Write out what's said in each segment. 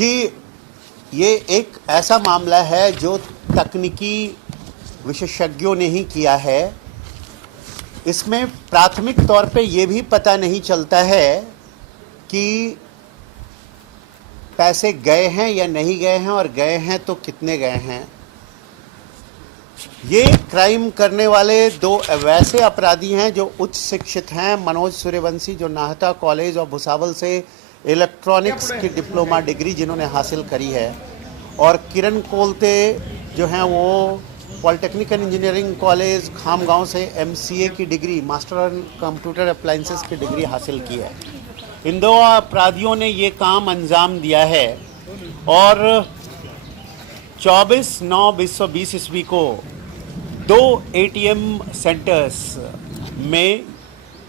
जी, ये एक ऐसा मामला है जो तकनीकी विशेषज्ञों ने ही किया है। इसमें प्राथमिक तौर पे ये भी पता नहीं चलता है कि पैसे गए हैं या नहीं गए हैं, और गए हैं तो कितने गए हैं। ये क्राइम करने वाले दो वैसे अपराधी हैं जो उच्च शिक्षित हैं। मनोज सूर्यवंशी जो नाहटा कॉलेज और भुसावल से इलेक्ट्रॉनिक्स की डिप्लोमा डिग्री जिन्होंने हासिल करी है, और किरण कोलते जो हैं वो पॉलिटेक्निकल इंजीनियरिंग कॉलेज खामगांव से MCA की degree, master in computer appliances की डिग्री हासिल की है। इन दो अपराधियों ने ये काम अंजाम दिया है और 24/9/2020 ईस्वी को 2 ATM सेंटर्स में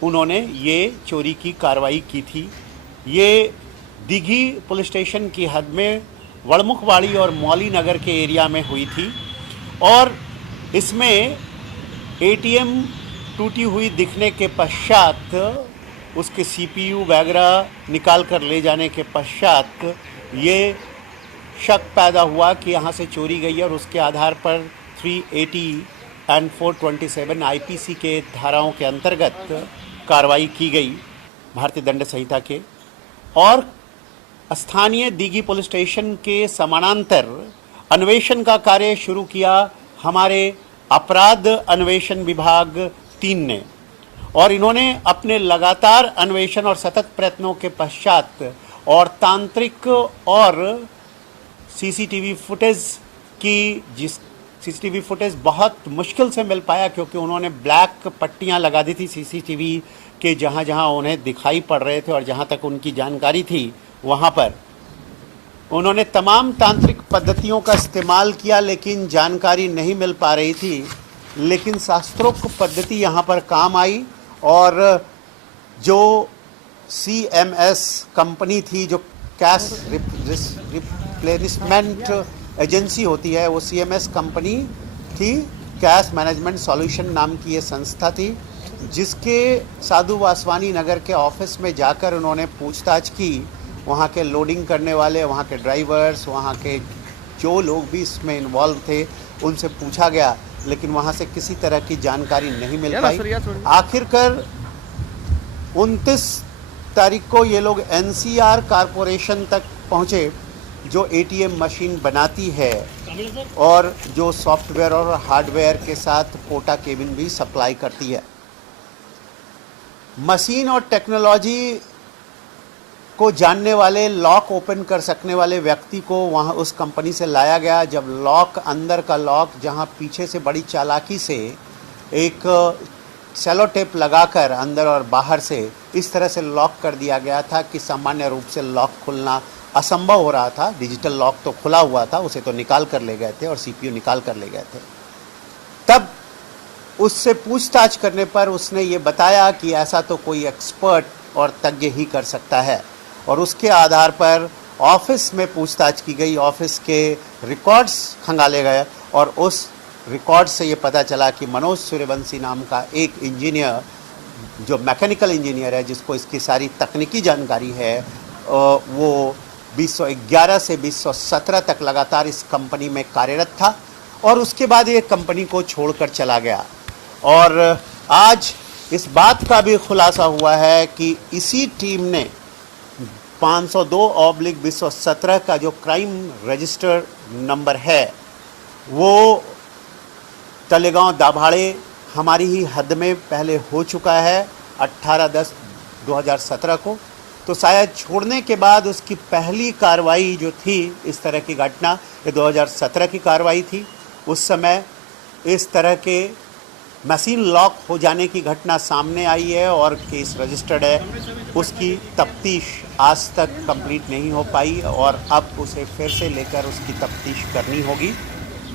उन्होंने ये चोरी की कार्रवाई की थी। ये दिघी पुलिस स्टेशन की हद में वड़मुखवाड़ी और मौली नगर के एरिया में हुई थी, और इसमें ATM टूटी हुई दिखने के पश्चात उसके CPU वगैरह निकाल कर ले जाने के पश्चात ये शक पैदा हुआ कि यहाँ से चोरी गई है, और उसके आधार पर 380 और 427 IPC के धाराओं के अंतर्गत कार्रवाई की गई भारतीय दंड संहिता के। और स्थानीय दिघी पुलिस स्टेशन के समानांतर अन्वेषण का कार्य शुरू किया हमारे अपराध अन्वेषण विभाग 3 ने, और इन्होंने अपने लगातार अन्वेषण और सतत प्रयत्नों के पश्चात और तांत्रिक और CCTV फुटेज की, जिस CCTV फुटेज बहुत मुश्किल से मिल पाया क्योंकि उन्होंने ब्लैक पट्टियां लगा दी थी CCTV के जहां जहां उन्हें दिखाई पड़ रहे थे और जहां तक उनकी जानकारी थी वहां पर उन्होंने तमाम तांत्रिक पद्धतियों का इस्तेमाल किया, लेकिन जानकारी नहीं मिल पा रही थी। लेकिन शास्त्रोक्त पद्धति यहाँ पर काम आई, और जो CMS कंपनी थी, जो कैश रिप्लेनिशमेंट एजेंसी होती है, वो CMS कंपनी थी। कैश मैनेजमेंट सॉल्यूशन नाम की ये संस्था थी, जिसके साधु वासवानी नगर के ऑफिस में जाकर उन्होंने पूछताछ की। वहाँ के लोडिंग करने वाले, वहाँ के ड्राइवर्स, वहाँ के जो लोग भी इसमें इन्वॉल्व थे, उनसे पूछा गया, लेकिन वहाँ से किसी तरह की जानकारी नहीं मिल पाई। आखिरकार 29 तारीख को ये लोग NCR कारपोरेशन तक पहुँचे, जो ATM मशीन बनाती है और जो सॉफ्टवेयर और हार्डवेयर के साथ पोटा केबिन भी सप्लाई करती है। मशीन और टेक्नोलॉजी को जानने वाले, लॉक ओपन कर सकने वाले व्यक्ति को वहाँ उस कंपनी से लाया गया। जब लॉक, अंदर का लॉक, जहाँ पीछे से बड़ी चालाकी से एक सेलो टेप लगाकर अंदर और बाहर से इस तरह से लॉक कर दिया गया था कि सामान्य रूप से लॉक खुलना असंभव हो रहा था। डिजिटल लॉक तो खुला हुआ था, उसे तो निकाल कर ले गए थे और CPU निकाल कर ले गए थे। तब उससे पूछताछ करने पर उसने ये बताया कि ऐसा तो कोई एक्सपर्ट और तज्ञ ही कर सकता है, और उसके आधार पर ऑफिस में पूछताछ की गई। ऑफिस के रिकॉर्ड्स खंगाले गए, और उस रिकॉर्ड से ये पता चला कि मनोज सूर्यवंशी नाम का एक इंजीनियर, जो मैकेनिकल इंजीनियर है, जिसको इसकी सारी तकनीकी जानकारी है, वो 2011 से 2017 तक लगातार इस कंपनी में कार्यरत था, और उसके बाद ये कंपनी को छोड़कर चला गया। और आज इस बात का भी खुलासा हुआ है कि इसी टीम ने 502/2017 का जो क्राइम रजिस्टर नंबर है, वो तलेगांव दाभाड़े हमारी ही हद में पहले हो चुका है 18/10/2017 को। तो शायद छोड़ने के बाद उसकी पहली कार्रवाई जो थी इस तरह की घटना, ये 2017 की कार्रवाई थी। उस समय इस तरह के मशीन लॉक हो जाने की घटना सामने आई है और केस रजिस्टर्ड है। उसकी तफ्तीश आज तक कंप्लीट नहीं हो पाई, और अब उसे फिर से लेकर उसकी तफ्तीश करनी होगी।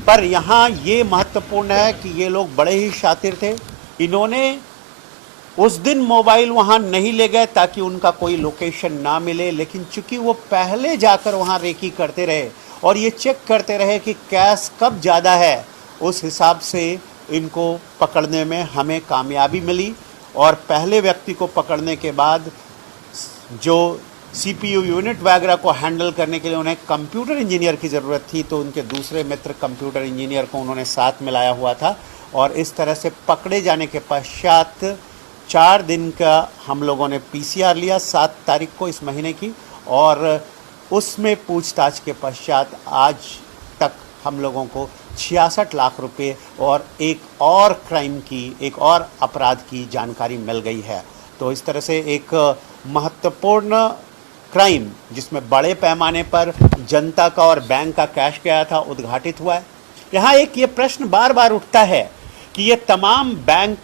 पर यहाँ ये महत्वपूर्ण है कि ये लोग बड़े ही शातिर थे। इन्होंने उस दिन मोबाइल वहाँ नहीं ले गए ताकि उनका कोई लोकेशन ना मिले, लेकिन चूंकि वो पहले जाकर वहाँ रेकी करते रहे और ये चेक करते रहे कि कैश कब ज़्यादा है, उस हिसाब से इनको पकड़ने में हमें कामयाबी मिली। और पहले व्यक्ति को पकड़ने के बाद जो सीपीयू यूनिट वगैरह को हैंडल करने के लिए उन्हें कंप्यूटर इंजीनियर की ज़रूरत थी, तो उनके दूसरे मित्र कंप्यूटर इंजीनियर को उन्होंने साथ में लाया हुआ था। और इस तरह से पकड़े जाने के पश्चात 4 दिन का हम लोगों ने पीसीआर लिया 7 तारीख को इस महीने की, और उसमें पूछताछ के पश्चात आज तक हम लोगों को 66 लाख रुपए और एक और क्राइम की, एक और अपराध की जानकारी मिल गई है। तो इस तरह से एक महत्वपूर्ण क्राइम जिसमें बड़े पैमाने पर जनता का और बैंक का कैश गया था उद्घाटित हुआ है। यहाँ एक ये प्रश्न बार बार उठता है कि ये तमाम बैंक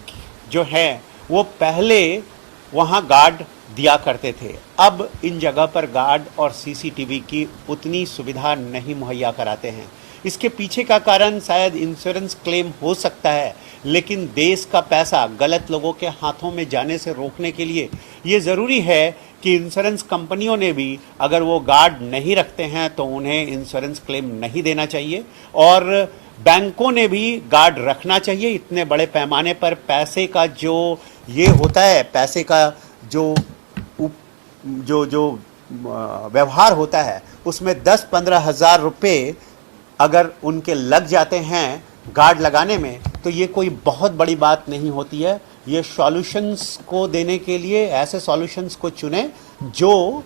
जो है वो पहले वहाँ गार्ड दिया करते थे, अब इन जगह पर गार्ड और सीसीटीवी की उतनी सुविधा नहीं मुहैया कराते हैं। इसके पीछे का कारण शायद इंश्योरेंस क्लेम हो सकता है, लेकिन देश का पैसा गलत लोगों के हाथों में जाने से रोकने के लिए ये ज़रूरी है कि इंश्योरेंस कंपनियों ने भी अगर वो गार्ड नहीं रखते हैं तो उन्हें इंश्योरेंस क्लेम नहीं देना चाहिए, और बैंकों ने भी गार्ड रखना चाहिए। इतने बड़े पैमाने पर पैसे का जो ये होता है, पैसे का जो जो जो व्यवहार होता है, उसमें 10-15 हज़ार रुपये अगर उनके लग जाते हैं गार्ड लगाने में, तो ये कोई बहुत बड़ी बात नहीं होती है। ये सॉल्यूशंस को देने के लिए ऐसे सॉल्यूशंस को चुनें जो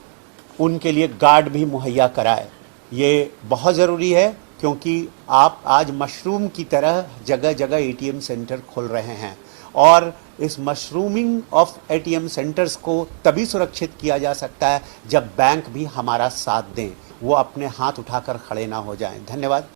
उनके लिए गार्ड भी मुहैया कराए। ये बहुत ज़रूरी है, क्योंकि आप आज मशरूम की तरह जगह जगह एटीएम सेंटर खोल रहे हैं, और इस मशरूमिंग ऑफ एटीएम सेंटर्स को तभी सुरक्षित किया जा सकता है जब बैंक भी हमारा साथ दें, वो अपने हाथ उठाकर खड़े ना हो जाएं। धन्यवाद।